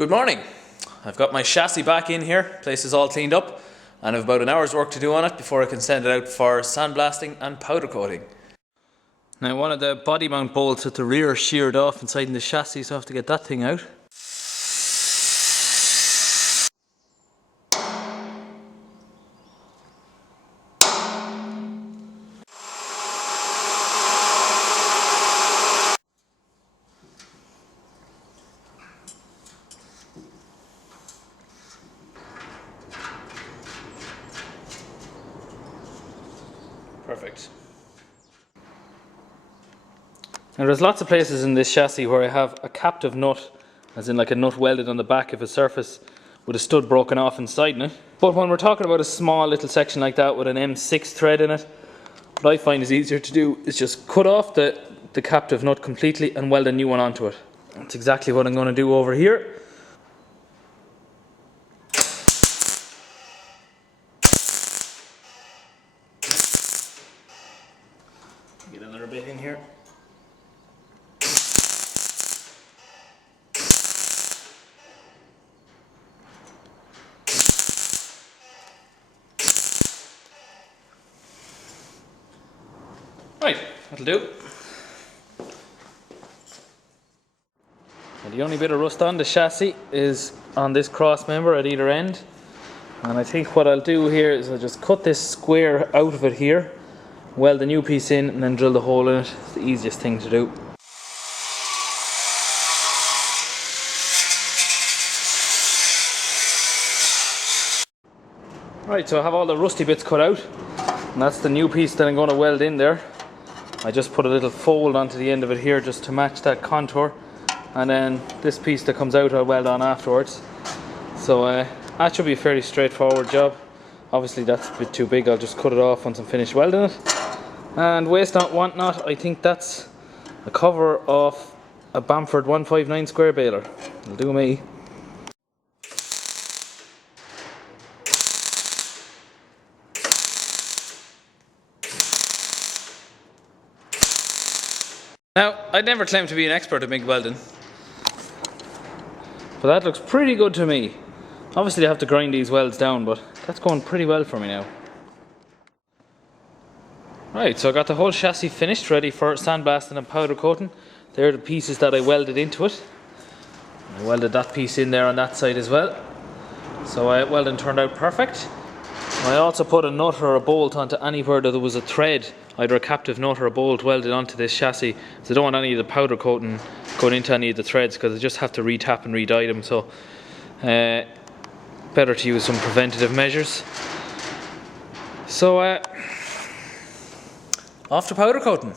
Good morning. I've got my chassis back in here, place is all cleaned up, and I've about an hour's work to do on it before I can send it out for sandblasting and powder coating. Now one of the body mount bolts at the rear sheared off inside in the chassis, so I have to get that thing out. Perfect. Now there's lots of places in this chassis where I have a captive nut, as in like a nut welded on the back of a surface with a stud broken off inside in it. But when we're talking about a small little section like that with an M6 thread in it, what I find is easier to do is just cut off the captive nut completely and weld a new one onto it. That's exactly what I'm going to do over here. Get another bit in here. Right, that'll do. And the only bit of rust on the chassis is on this cross member at either end. And I think what I'll do here is I'll just cut this square out of it here, weld the new piece in, and then drill the hole in it. It's the easiest thing to do. Right, so I have all the rusty bits cut out, and that's the new piece that I'm going to weld in there. I just put a little fold onto the end of it here just to match that contour, and then this piece that comes out I'll weld on afterwards. So that should be a fairly straightforward job. Obviously that's a bit too big, I'll just cut it off once I'm finished welding it. And waste not, want not, I think that's a cover of a Bamford 159 square baler. It'll do me. Now, I'd never claim to be an expert at MIG welding, but that looks pretty good to me. Obviously I have to grind these welds down, but that's going pretty well for me now. Right, so I got the whole chassis finished, ready for sandblasting and powder coating. They're the pieces that I welded into it. I welded that piece in there on that side as well. So welding turned out perfect. I also put a nut or a bolt onto anywhere that there was a thread, either a captive nut or a bolt welded onto this chassis. So I don't want any of the powder coating going into any of the threads, because I just have to re-tap and re-dye them. So better to use some preventative measures. So off to powder coating.